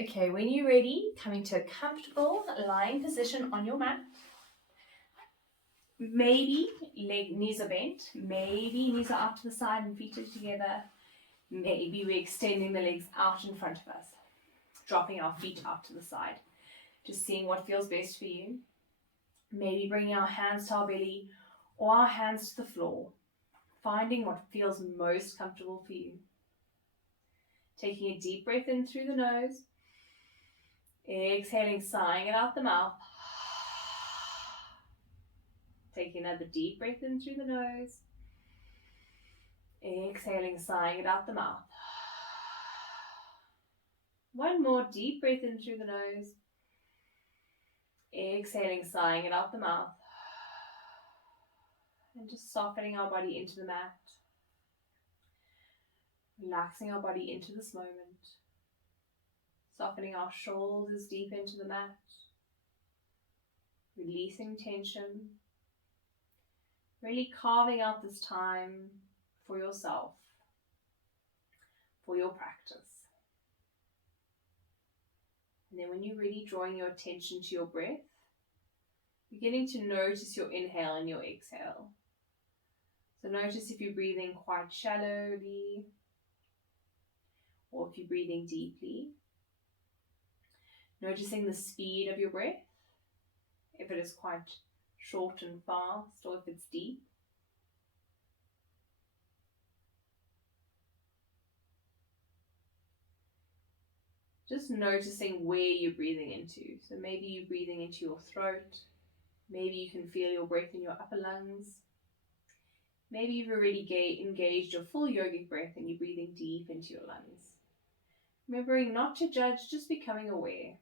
Okay, when you're ready, coming to a comfortable lying position on your mat. Maybe knees are bent, maybe knees are out to the side and feet are together. Maybe we're extending the legs out in front of us, dropping our feet out to the side. Just seeing what feels best for you. Maybe bringing our hands to our belly or our hands to the floor. Finding what feels most comfortable for you. Taking a deep breath in through the nose. Exhaling, sighing it out the mouth. Taking another deep breath in through the nose. Exhaling, sighing it out the mouth. One more deep breath in through the nose. Exhaling, sighing it out the mouth. And just softening our body into the mat. Relaxing our body into this moment. Softening our shoulders deep into the mat. Releasing tension. Really carving out this time for yourself, for your practice. And then when you're ready, drawing your attention to your breath, beginning to notice your inhale and your exhale. So notice if you're breathing quite shallowly or if you're breathing deeply. Noticing the speed of your breath, if it is quite short and fast or if it's deep. Just noticing where you're breathing into. So maybe you're breathing into your throat. Maybe you can feel your breath in your upper lungs. Maybe you've already engaged your full yogic breath and you're breathing deep into your lungs. Remembering not to judge, just becoming aware.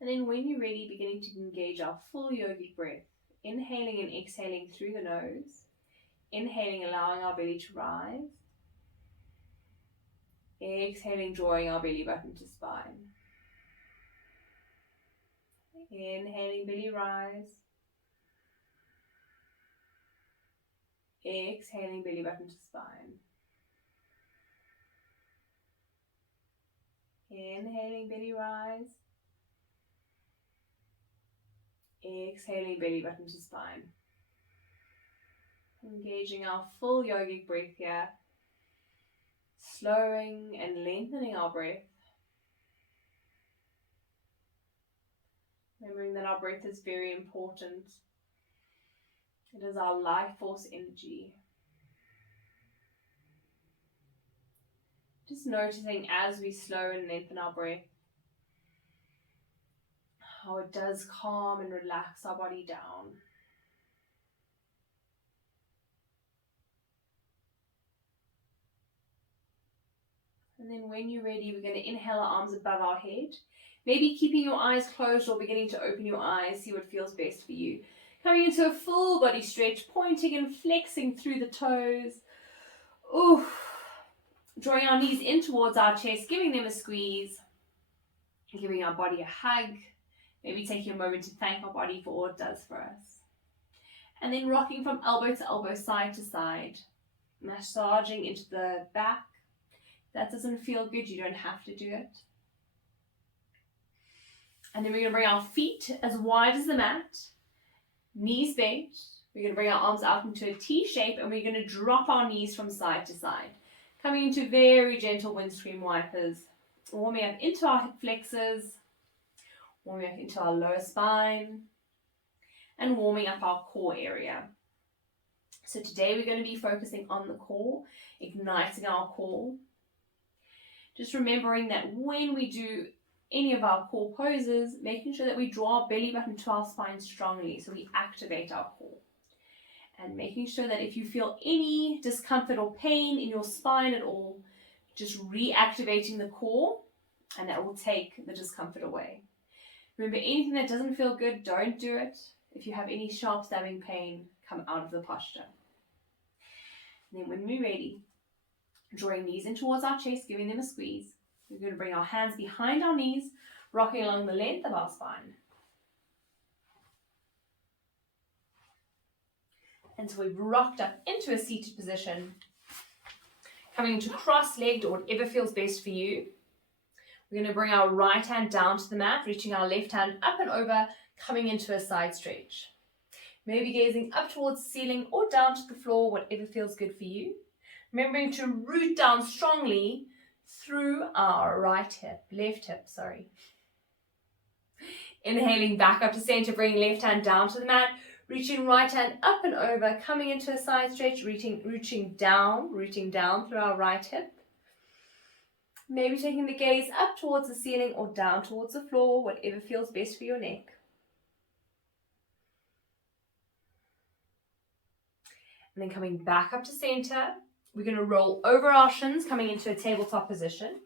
And then when you're ready, beginning to engage our full yogic breath, inhaling and exhaling through the nose. Inhaling, allowing our belly to rise. Exhaling, drawing our belly button to spine. Inhaling, belly rise. Exhaling, belly button to spine. Inhaling, belly rise. Exhaling, belly button to spine. Engaging our full yogic breath here. Slowing and lengthening our breath. Remembering that our breath is very important. It is our life force energy. Just noticing as we slow and lengthen our breath, how it does calm and relax our body down. And then when you're ready, we're going to inhale our arms above our head. Maybe keeping your eyes closed or beginning to open your eyes, see what feels best for you. Coming into a full body stretch, pointing and flexing through the toes. Ooh. Drawing our knees in towards our chest, giving them a squeeze. Giving our body a hug. Maybe taking a moment to thank our body for all it does for us. And then rocking from elbow to elbow, side to side. Massaging into the back. If that doesn't feel good, you don't have to do it. And then we're going to bring our feet as wide as the mat. Knees bent. We're going to bring our arms out into a T shape and we're going to drop our knees from side to side. Coming into very gentle windscreen wipers. Warming up into our hip flexors. Warming up into our lower spine. And warming up our core area. So today we're going to be focusing on the core. Igniting our core. Just remembering that when we do any of our core poses, making sure that we draw our belly button to our spine strongly so we activate our core. And making sure that if you feel any discomfort or pain in your spine at all, just reactivating the core and that will take the discomfort away. Remember, anything that doesn't feel good, don't do it. If you have any sharp stabbing pain, come out of the posture. And then when we're ready, drawing knees in towards our chest, giving them a squeeze. We're going to bring our hands behind our knees, rocking along the length of our spine. Until we've rocked up into a seated position. Coming into cross-legged or whatever feels best for you. We're going to bring our right hand down to the mat, reaching our left hand up and over, coming into a side stretch. Maybe gazing up towards the ceiling or down to the floor, whatever feels good for you. Remembering to root down strongly through our left hip. Inhaling back up to center, bringing left hand down to the mat, reaching right hand up and over, coming into a side stretch, rooting down through our right hip. Maybe taking the gaze up towards the ceiling or down towards the floor, whatever feels best for your neck. And then coming back up to center, we're going to roll over our shins, coming into a tabletop position.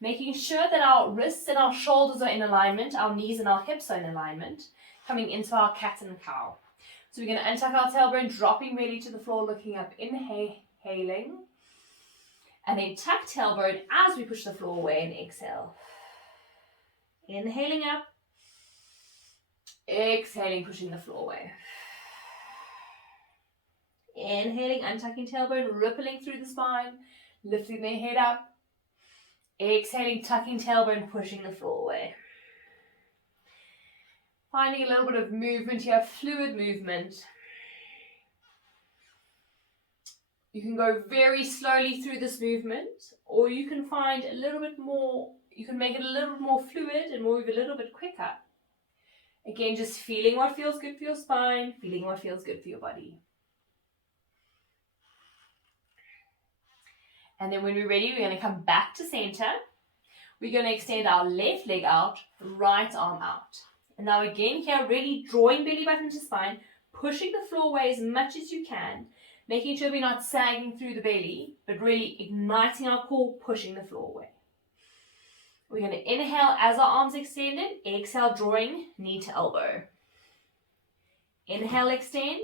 Making sure that our wrists and our shoulders are in alignment, our knees and our hips are in alignment, coming into our cat and cow. So we're going to untuck our tailbone, dropping really to the floor, looking up, inhaling. And then tuck tailbone as we push the floor away and exhale. Inhaling up, exhaling, pushing the floor away. Inhaling, untucking tailbone, rippling through the spine, lifting the head up. Exhaling, tucking tailbone, pushing the floor away. Finding a little bit of movement here, fluid movement. You can go very slowly through this movement, or you can find a little bit more, you can make it a little bit more fluid and move a little bit quicker. Again, just feeling what feels good for your spine, feeling what feels good for your body. And then when we're ready, we're going to come back to center. We're going to extend our left leg out, right arm out. And now again here, really drawing belly button to spine, pushing the floor away as much as you can, making sure we're not sagging through the belly, but really igniting our core, pushing the floor away. We're going to inhale as our arms extended, exhale drawing knee to elbow. Inhale, extend,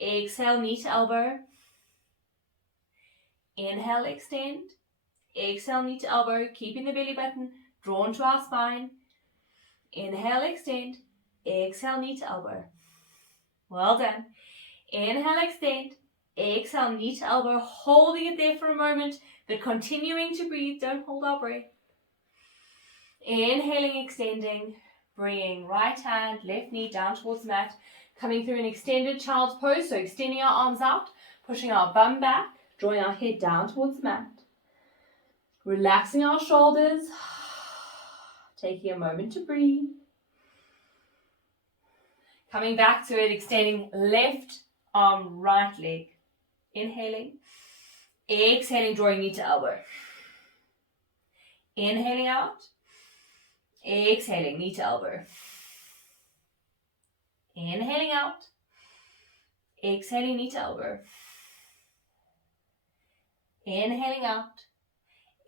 exhale, knee to elbow. Inhale, extend, exhale, knee to elbow, keeping the belly button drawn to our spine. Inhale, extend, exhale, knee to elbow. Well done. Inhale, extend, exhale, knee to elbow, holding it there for a moment, but continuing to breathe. Don't hold our breath. Inhaling, extending, bringing right hand, left knee down towards the mat, coming through an extended child's pose, so extending our arms out, pushing our bum back, drawing our head down towards the mat, relaxing our shoulders, taking a moment to breathe. Coming back to it, extending left arm, right leg. Inhaling, exhaling, drawing knee to elbow. Inhaling out, exhaling, knee to elbow. Inhaling out, exhaling, knee to elbow. Inhaling out,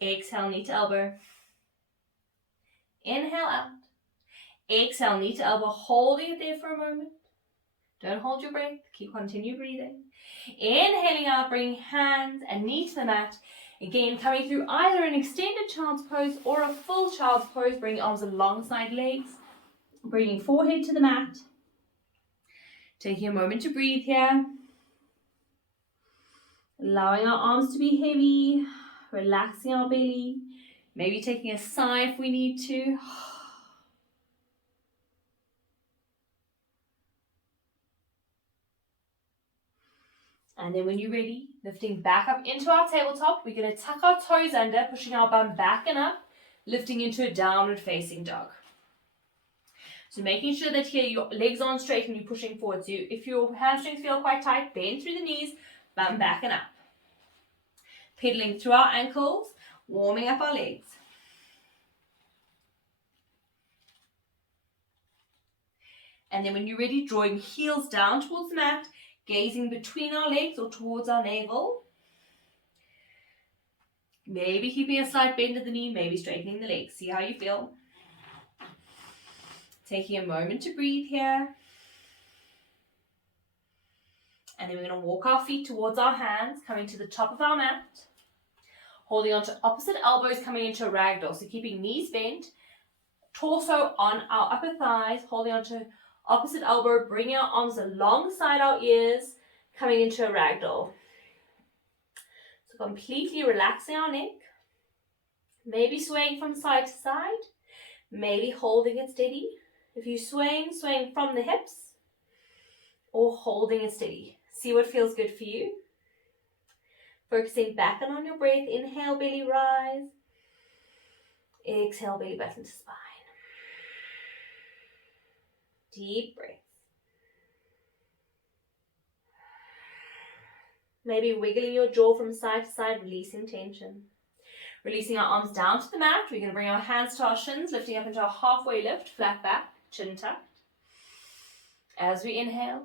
exhale, knee to elbow. Inhale out, exhale, knee to elbow, holding it there for a moment. Don't hold your breath, continue breathing. Inhaling out, bringing hands and knee to the mat. Again, coming through either an extended child's pose or a full child's pose, bringing arms alongside legs, bringing forehead to the mat. Taking a moment to breathe here. Allowing our arms to be heavy, relaxing our belly, maybe taking a sigh if we need to. And then when you're ready, lifting back up into our tabletop, we're going to tuck our toes under, pushing our bum back and up, lifting into a downward facing dog. So making sure that here your legs aren't straight and you're pushing forward. So if your hamstrings feel quite tight, bend through the knees, bum back and up. Pedaling through our ankles, warming up our legs. And then when you're ready, drawing heels down towards the mat, gazing between our legs or towards our navel. Maybe keeping a slight bend at the knee, maybe straightening the legs. See how you feel. Taking a moment to breathe here. And then we're going to walk our feet towards our hands, coming to the top of our mat. Holding onto opposite elbows, coming into a ragdoll. So keeping knees bent, torso on our upper thighs, holding onto opposite elbow, bringing our arms alongside our ears, coming into a ragdoll. So completely relaxing our neck. Maybe swaying from side to side, maybe holding it steady. If you're swaying from the hips or holding it steady. See what feels good for you. Focusing back and on your breath. Inhale, belly rise. Exhale, belly button to spine. Deep breath. Maybe wiggling your jaw from side to side, releasing tension. Releasing our arms down to the mat. We're going to bring our hands to our shins, lifting up into a halfway lift, flat back, chin tucked. As we inhale,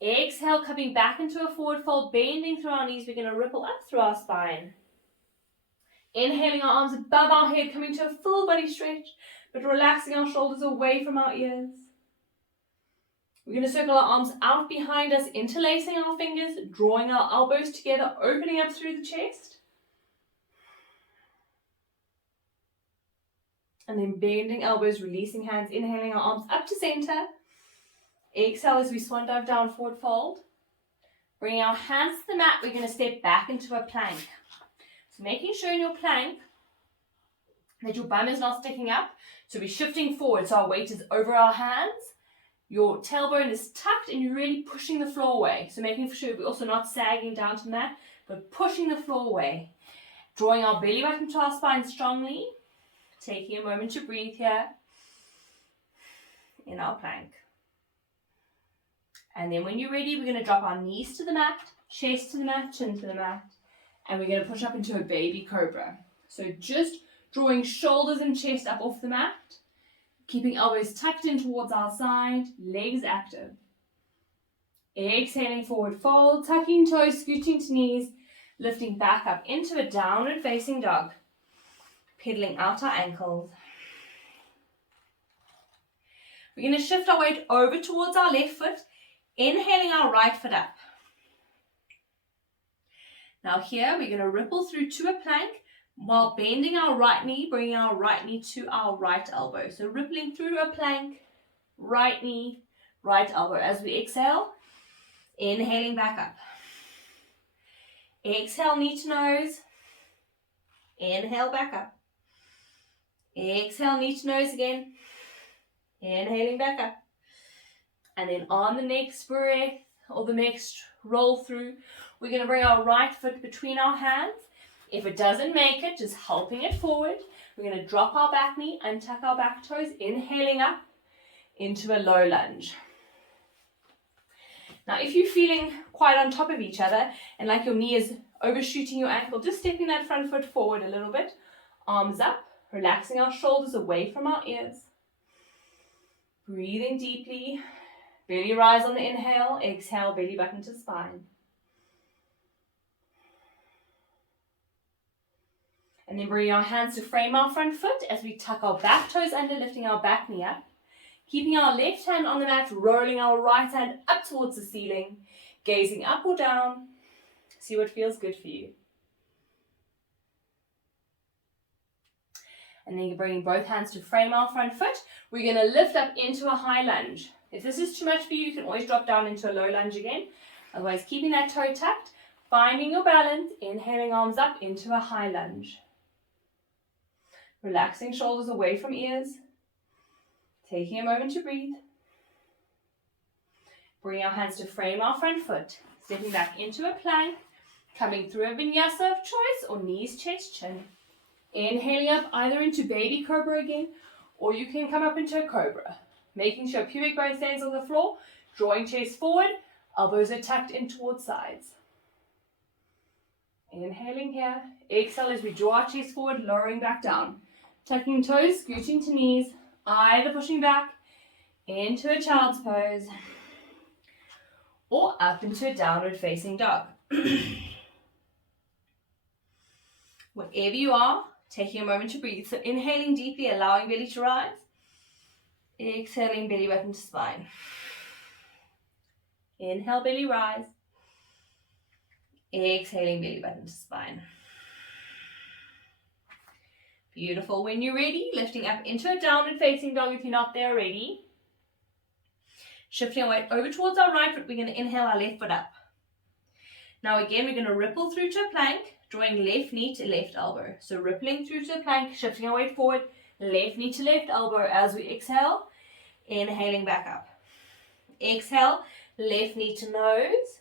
exhale, coming back into a forward fold, bending through our knees. We're going to ripple up through our spine. Inhaling our arms above our head, coming to a full body stretch, but relaxing our shoulders away from our ears. We're going to circle our arms out behind us, interlacing our fingers, drawing our elbows together, opening up through the chest. And then bending elbows, releasing hands, inhaling our arms up to center. Exhale as we swan dive down, forward fold. Bringing our hands to the mat, we're going to step back into a plank. So making sure in your plank that your bum is not sticking up. So we're shifting forward, so our weight is over our hands. Your tailbone is tucked and you're really pushing the floor away. So making sure we're also not sagging down to the mat, but pushing the floor away. Drawing our belly button to our spine strongly. Taking a moment to breathe here in our plank. And then when you're ready, we're going to drop our knees to the mat, chest to the mat, chin to the mat. And we're going to push up into a baby cobra. So just drawing shoulders and chest up off the mat. Keeping elbows tucked in towards our side, legs active. Exhaling, forward fold, tucking toes, scooting to knees, lifting back up into a downward facing dog. Pedaling out our ankles. We're going to shift our weight over towards our left foot, inhaling our right foot up. Now here we're going to ripple through to a plank while bending our right knee, bringing our right knee to our right elbow. So rippling through a plank, right knee, right elbow. As we exhale, inhaling back up. Exhale, knee to nose. Inhale, back up. Exhale, knee to nose again. Inhaling back up. And then on the next breath, or the next roll through, we're going to bring our right foot between our hands. If it doesn't make it, just helping it forward. We're going to drop our back knee, untuck our back toes, inhaling up into a low lunge. Now, if you're feeling quite on top of each other and like your knee is overshooting your ankle, just stepping that front foot forward a little bit, arms up, relaxing our shoulders away from our ears. Breathing deeply, belly rise on the inhale, exhale, belly button to spine. And then bring our hands to frame our front foot as we tuck our back toes under, lifting our back knee up. Keeping our left hand on the mat, rolling our right hand up towards the ceiling, gazing up or down. See what feels good for you. And then you're bringing both hands to frame our front foot. We're going to lift up into a high lunge. If this is too much for you, you can always drop down into a low lunge again. Otherwise, keeping that toe tucked, finding your balance, inhaling arms up into a high lunge. Relaxing shoulders away from ears. Taking a moment to breathe. Bringing our hands to frame our front foot. Stepping back into a plank. Coming through a vinyasa of choice or knees, chest, chin. Inhaling up either into baby cobra again, or you can come up into a cobra. Making sure pubic bone stays on the floor. Drawing chest forward. Elbows are tucked in towards sides. Inhaling here. Exhale as we draw our chest forward, lowering back down. Tucking toes, scooting to knees. Either pushing back into a child's pose or up into a downward facing dog. Wherever you are, taking a moment to breathe. So inhaling deeply, allowing belly to rise. Exhaling, belly button to spine. Inhale, belly rise. Exhaling, belly button to spine. Beautiful. When you're ready, lifting up into a downward facing dog if you're not there already. Shifting our weight over towards our right foot, we're going to inhale our left foot up. Now again, we're going to ripple through to a plank, drawing left knee to left elbow. So rippling through to the plank, shifting our weight forward, left knee to left elbow as we exhale, inhaling back up. Exhale, left knee to nose,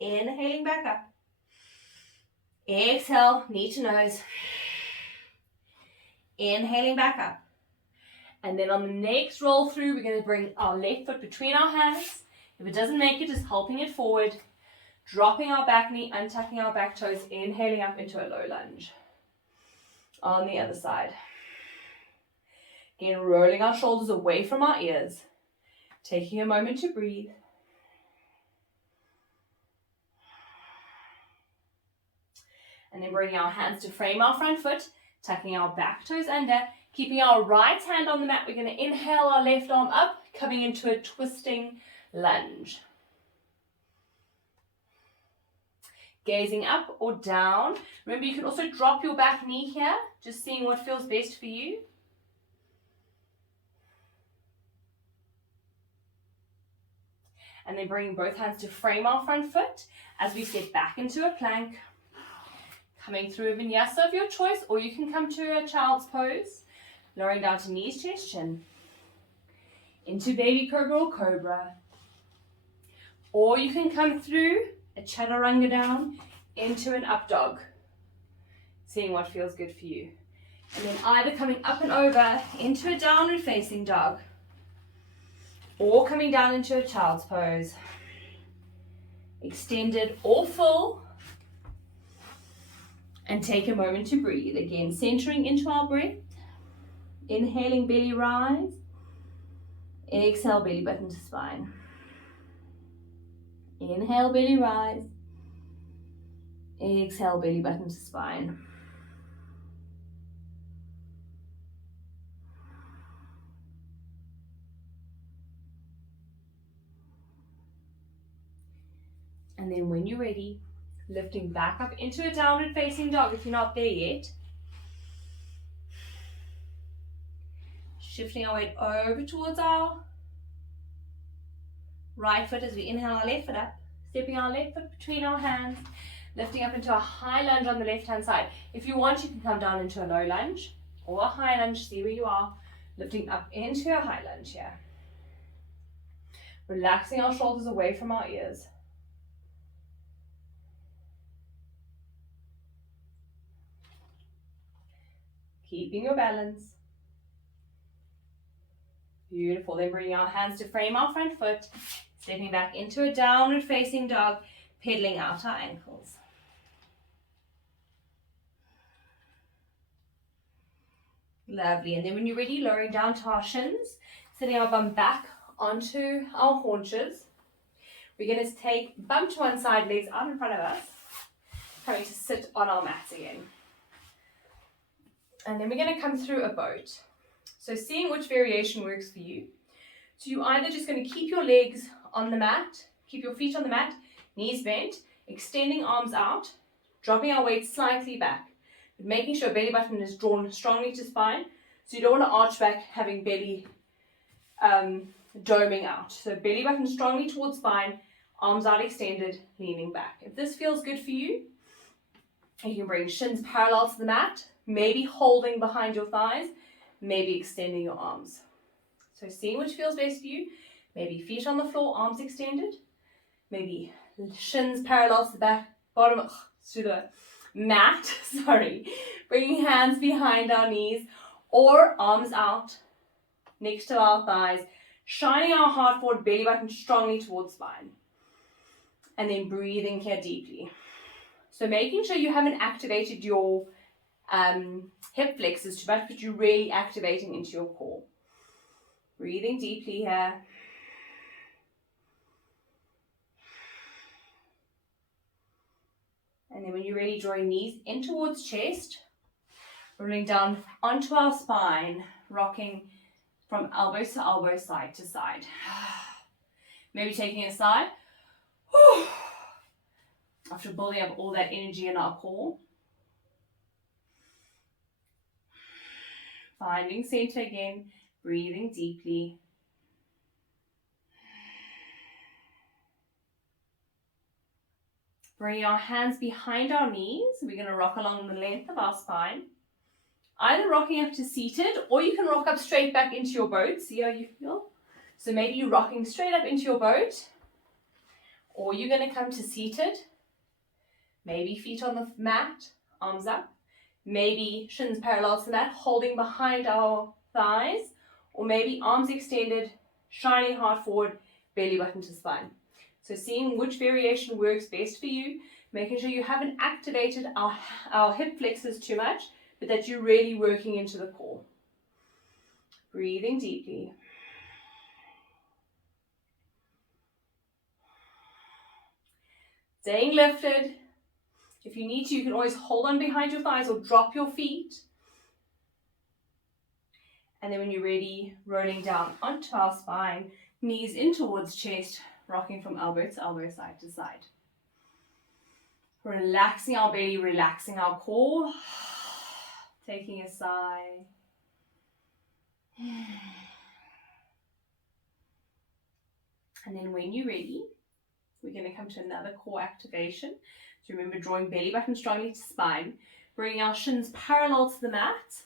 inhaling back up. Exhale, knee to nose, inhaling back up. And then on the next roll through, we're going to bring our left foot between our hands. If it doesn't make it, just helping it forward, dropping our back knee, untucking our back toes, inhaling up into a low lunge. On the other side. Again, rolling our shoulders away from our ears, taking a moment to breathe. And then bringing our hands to frame our front foot, tucking our back toes under, keeping our right hand on the mat. We're going to inhale our left arm up, coming into a twisting lunge. Gazing up or down. Remember, you can also drop your back knee here, just seeing what feels best for you. And then bringing both hands to frame our front foot as we step back into a plank. Coming through a vinyasa of your choice, or you can come to a child's pose. Lowering down to knees, chest, chin. Into baby cobra or cobra. Or you can come through a chaturanga down into an up dog. Seeing what feels good for you. And then either coming up and over into a downward facing dog. Or coming down into a child's pose. Extended or full. And take a moment to breathe. Again, centering into our breath. Inhaling, belly rise. Exhale, belly button to spine. Inhale, belly rise. Exhale, belly button to spine. And then when you're ready, lifting back up into a downward facing dog if you're not there yet. Shifting our weight over towards our right foot as we inhale our left foot up. Stepping our left foot between our hands. Lifting up into a high lunge on the left hand side. If you want, you can come down into a low lunge or a high lunge. See where you are. Lifting up into a high lunge here. Relaxing our shoulders away from our ears. Keeping your balance. Beautiful. Then bringing our hands to frame our front foot. Stepping back into a downward facing dog. Pedaling out our ankles. Lovely. And then when you're ready, lowering down to our shins. Sitting our bum back onto our haunches. We're going to take bum to one side, legs out in front of us. Coming to sit on our mats again. And then we're going to come through a boat. So seeing which variation works for you. So you're either just going to keep your legs on the mat, keep your feet on the mat, knees bent, extending arms out, dropping our weight slightly back, but making sure belly button is drawn strongly to spine. So you don't want to arch back, having belly doming out. So belly button strongly towards spine, arms out extended, leaning back. If this feels good for you, you can bring shins parallel to the mat, maybe holding behind your thighs, maybe extending your arms. So seeing which feels best for you, maybe feet on the floor, arms extended, maybe shins parallel to the back, bottom to the mat, bringing hands behind our knees, or arms out next to our thighs, shining our heart forward, belly button strongly towards spine. And then breathing here deeply. So making sure you haven't activated your hip flexors too much, but you're really activating into your core. Breathing deeply here. And then when you're ready, drawing knees in towards chest, rolling down onto our spine, rocking from elbow to elbow, side to side. Maybe taking a sigh. After building up all that energy in our core. Finding center again, breathing deeply. Bring our hands behind our knees. We're going to rock along the length of our spine. Either rocking up to seated, or you can rock up straight back into your boat. See how you feel? So maybe you're rocking straight up into your boat, or you're going to come to seated. Maybe feet on the mat, arms up. Maybe shins parallel to the mat, holding behind our thighs, or maybe arms extended, shining hard forward, belly button to spine. So seeing which variation works best for you, making sure you haven't activated our hip flexors too much, but that you're really working into the core. Breathing deeply. Staying lifted. If you need to, you can always hold on behind your thighs or drop your feet. And then when you're ready, rolling down onto our spine, knees in towards chest, rocking from elbow to elbow, side to side. Relaxing our belly, relaxing our core. Taking a sigh. And then when you're ready, we're going to come to another core activation. So remember, drawing belly button strongly to spine. Bringing our shins parallel to the mat.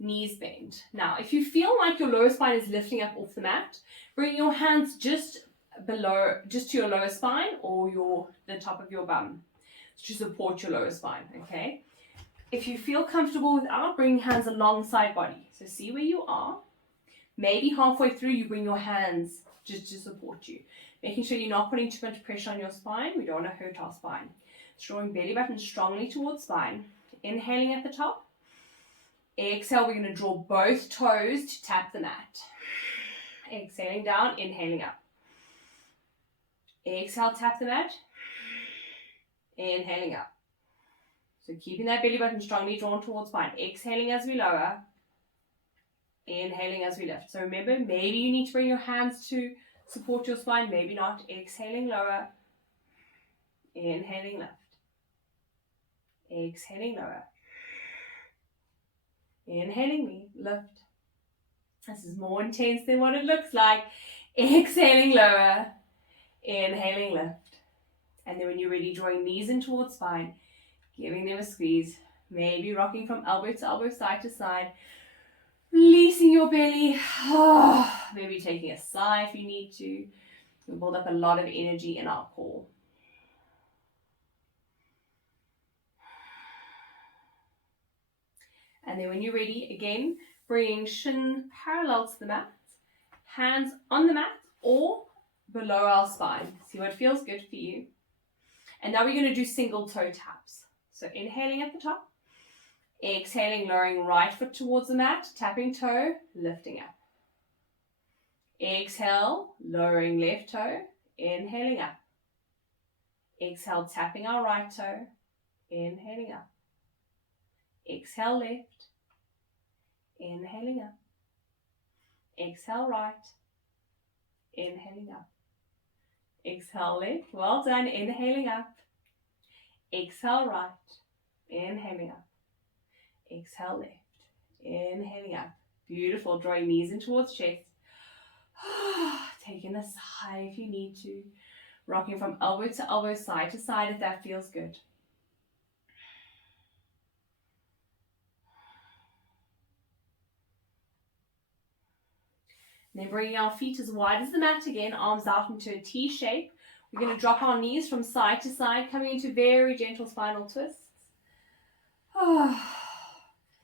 Knees bend. Now, if you feel like your lower spine is lifting up off the mat, bring your hands just to your lower spine or the top of your bum to support your lower spine, okay? If you feel comfortable without, bring hands alongside body. So see where you are. Maybe halfway through you bring your hands just to support you. Making sure you're not putting too much pressure on your spine. We don't want to hurt our spine. Drawing belly button strongly towards spine. Inhaling at the top. Exhale, we're going to draw both toes to tap the mat. Exhaling down, inhaling up. Exhale, tap the mat. Inhaling up. So keeping that belly button strongly drawn towards spine. Exhaling as we lower. Inhaling as we lift. So remember, maybe you need to bring your hands to support your spine, maybe not. Exhaling lower. Inhaling lift. Exhaling lower. Inhaling lift. This is more intense than what it looks like. Exhaling lower. Inhaling lift. And then when you're ready, drawing knees in towards spine. Giving them a squeeze. Maybe rocking from elbow to elbow, side to side. Releasing your belly. Maybe taking a sigh if you need to. We'll build up a lot of energy in our core. And then when you're ready, again, bring shin parallel to the mat. Hands on the mat or below our spine. See what feels good for you. And now we're going to do single toe taps. So inhaling at the top. Exhaling, lowering right foot towards the mat. Tapping toe, lifting up. Exhale, lowering left toe. Inhaling up. Exhale, tapping our right toe. Inhaling up. Exhale, left. Inhaling up. Exhale, right. Inhaling up. Exhale, left. Well done. Inhaling up. Exhale, right. Inhaling up. Exhale, left. Inhaling up. Beautiful. Drawing knees in towards chest. Taking a sigh if you need to. Rocking from elbow to elbow, side to side if that feels good. And then bringing our feet as wide as the mat again, arms out into a T shape. We're going to drop our knees from side to side, coming into very gentle spinal twists.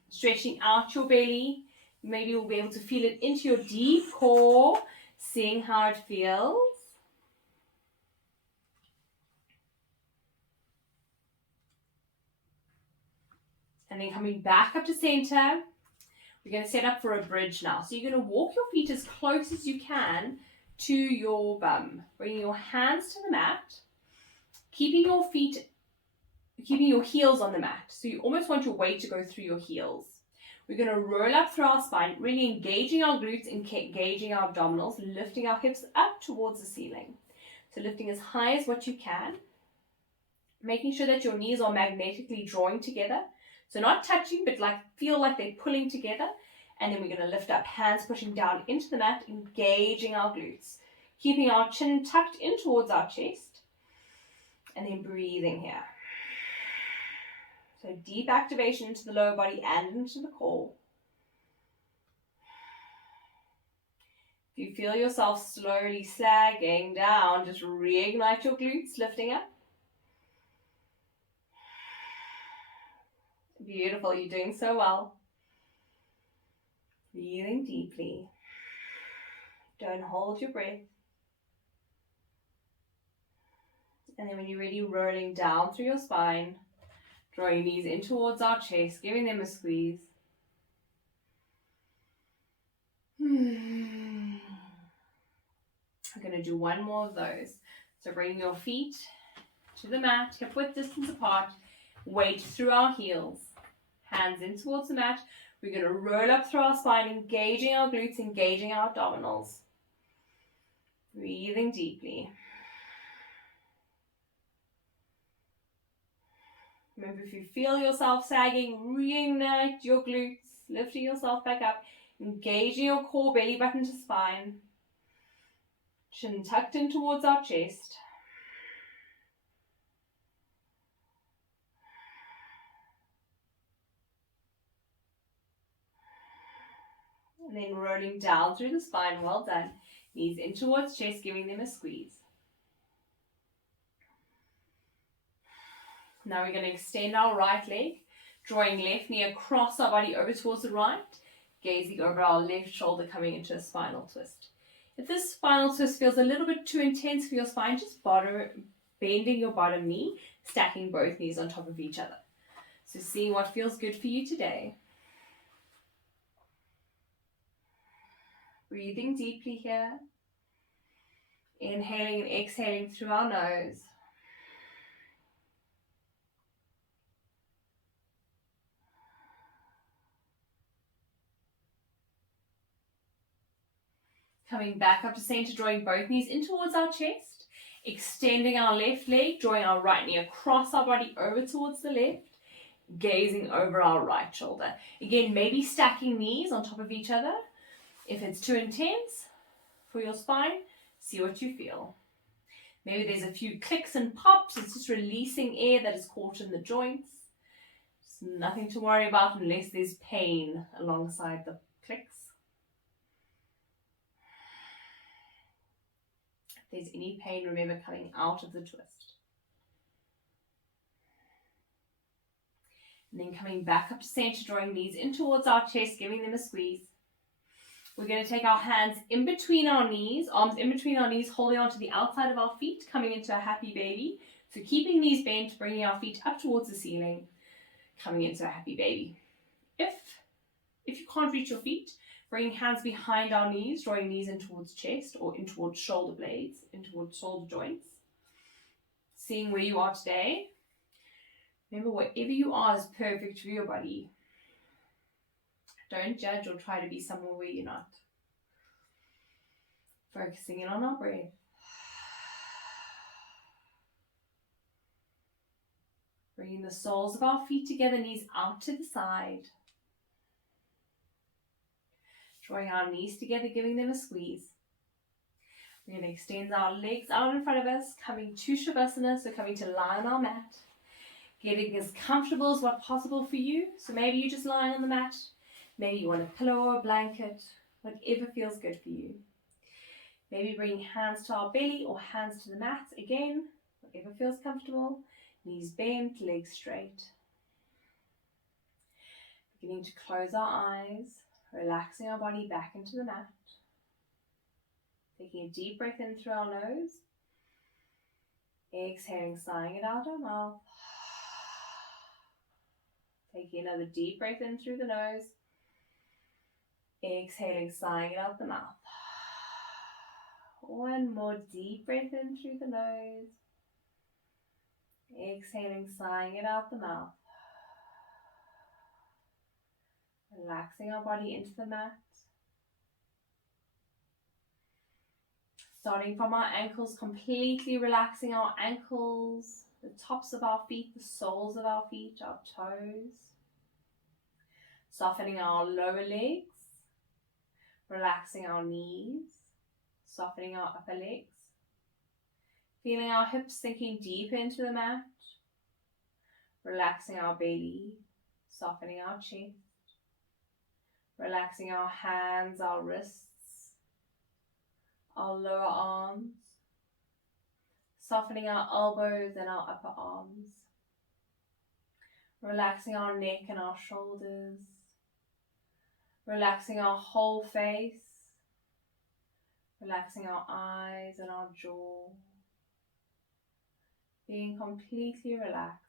Stretching out your belly. Maybe you'll be able to feel it into your deep core, seeing how it feels. And then coming back up to center. We're going to set up for a bridge now. So you're going to walk your feet as close as you can to your bum. Bringing your hands to the mat. Keeping your heels on the mat. So you almost want your weight to go through your heels. We're going to roll up through our spine, really engaging our glutes, engaging our abdominals, lifting our hips up towards the ceiling. So lifting as high as what you can. Making sure that your knees are magnetically drawing together. So not touching, but feel like they're pulling together. And then we're going to lift up, hands pushing down into the mat, engaging our glutes. Keeping our chin tucked in towards our chest. And then breathing here. So deep activation into the lower body and into the core. If you feel yourself slowly sagging down, just reignite your glutes, lifting up. Beautiful, you're doing so well. Breathing deeply. Don't hold your breath. And then when you're ready, rolling down through your spine, drawing knees in towards our chest, giving them a squeeze. I'm going to do one more of those. So bring your feet to the mat, hip width distance apart, weight through our heels, hands in towards the mat. We're going to roll up through our spine, engaging our glutes, engaging our abdominals. Breathing deeply. Remember, if you feel yourself sagging, reignite your glutes, lifting yourself back up, engaging your core, belly button to spine, chin tucked in towards our chest. And then rolling down through the spine, well done. Knees in towards chest, giving them a squeeze. Now we're going to extend our right leg, drawing left knee across our body over towards the right, gazing over our left shoulder, coming into a spinal twist. If this spinal twist feels a little bit too intense for your spine, just bending your bottom knee, stacking both knees on top of each other. So see what feels good for you today. Breathing deeply here. Inhaling and exhaling through our nose. Coming back up to center, drawing both knees in towards our chest. Extending our left leg, drawing our right knee across our body over towards the left. Gazing over our right shoulder. Again, maybe stacking knees on top of each other. If it's too intense for your spine, see what you feel. Maybe there's a few clicks and pops. It's just releasing air that is caught in the joints. It's nothing to worry about unless there's pain alongside the clicks. If there's any pain, remember, coming out of the twist. And then coming back up to center, drawing knees in towards our chest, giving them a squeeze. We're going to take our hands in between our knees, arms in between our knees, holding onto the outside of our feet, coming into a happy baby. So keeping knees bent, bringing our feet up towards the ceiling, coming into a happy baby. If you can't reach your feet, bringing hands behind our knees, drawing knees in towards chest or in towards shoulder blades, in towards shoulder joints. Seeing where you are today. Remember, wherever you are is perfect for your body. Don't judge or try to be somewhere where you're not. Focusing in on our breath. Bringing the soles of our feet together, knees out to the side. Drawing our knees together, giving them a squeeze. We're going to extend our legs out in front of us, coming to Shavasana, so coming to lie on our mat. Getting as comfortable as what's possible for you. So maybe you're just lying on the mat. Maybe you want a pillow or a blanket, whatever feels good for you. Maybe bring hands to our belly or hands to the mat. Again, whatever feels comfortable. Knees bent, legs straight. Beginning to close our eyes, relaxing our body back into the mat. Taking a deep breath in through our nose. Exhaling, sighing it out our mouth. Taking another deep breath in through the nose. Exhaling, sighing it out the mouth. One more deep breath in through the nose. Exhaling, sighing it out the mouth. Relaxing our body into the mat. Starting from our ankles, completely relaxing our ankles, the tops of our feet, the soles of our feet, our toes. Softening our lower legs. Relaxing our knees, softening our upper legs, Feeling our hips sinking deeper into the mat. Relaxing our belly, softening our chest. Relaxing our hands, our wrists, our lower arms. Softening our elbows and our upper arms. Relaxing our neck and our shoulders. Relaxing our whole face. Relaxing our eyes and our jaw. Being completely relaxed.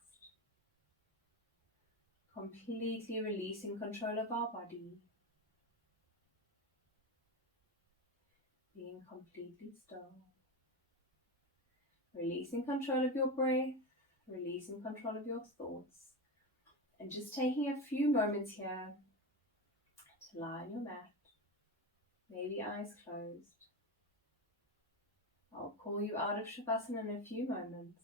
Completely releasing control of our body. Being completely still. Releasing control of your breath. Releasing control of your thoughts. And just taking a few moments here to lie on your mat. Maybe eyes closed. I'll call you out of Shavasana in a few moments.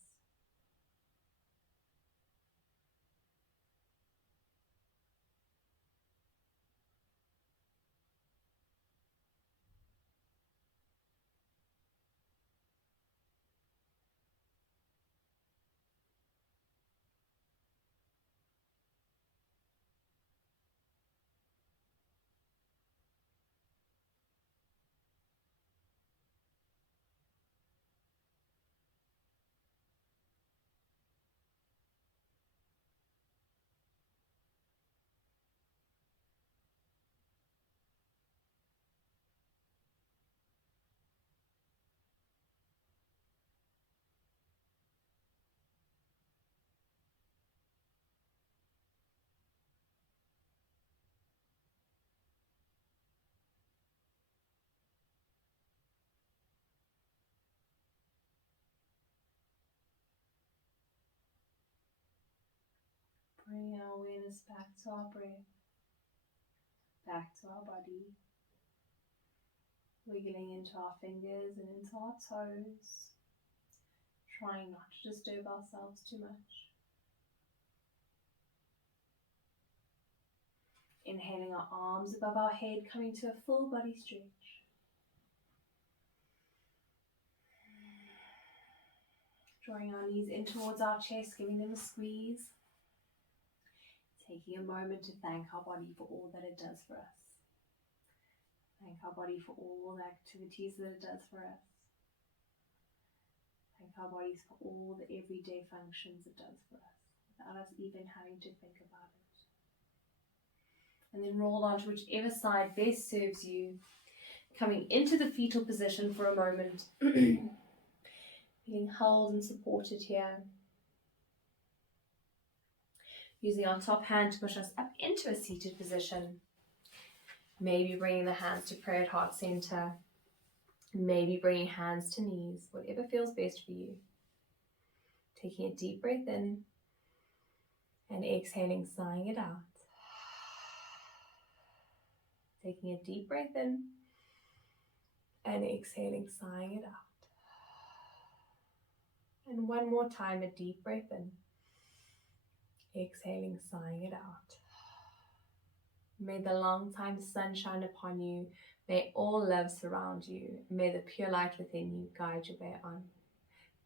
Bring our awareness back to our breath, back to our body, wiggling into our fingers and into our toes, trying not to disturb ourselves too much. Inhaling our arms above our head, coming to a full body stretch. Drawing our knees in towards our chest, giving them a squeeze. Taking a moment to thank our body for all that it does for us. Thank our body for all the activities that it does for us. Thank our bodies for all the everyday functions it does for us, without us even having to think about it. And then roll on to whichever side best serves you, coming into the fetal position for a moment, being held and supported here. Using our top hand to push us up into a seated position. Maybe bringing the hands to prayer at heart center. Maybe bringing hands to knees, whatever feels best for you. Taking a deep breath in and exhaling, sighing it out. Taking a deep breath in and exhaling, sighing it out. And one more time, a deep breath in. Exhaling, sighing it out. May the long time sun shine upon you. May all love surround you. May the pure light within you guide your way on.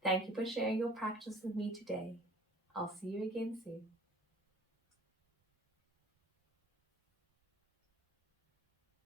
Thank you for sharing your practice with me today. I'll see you again soon.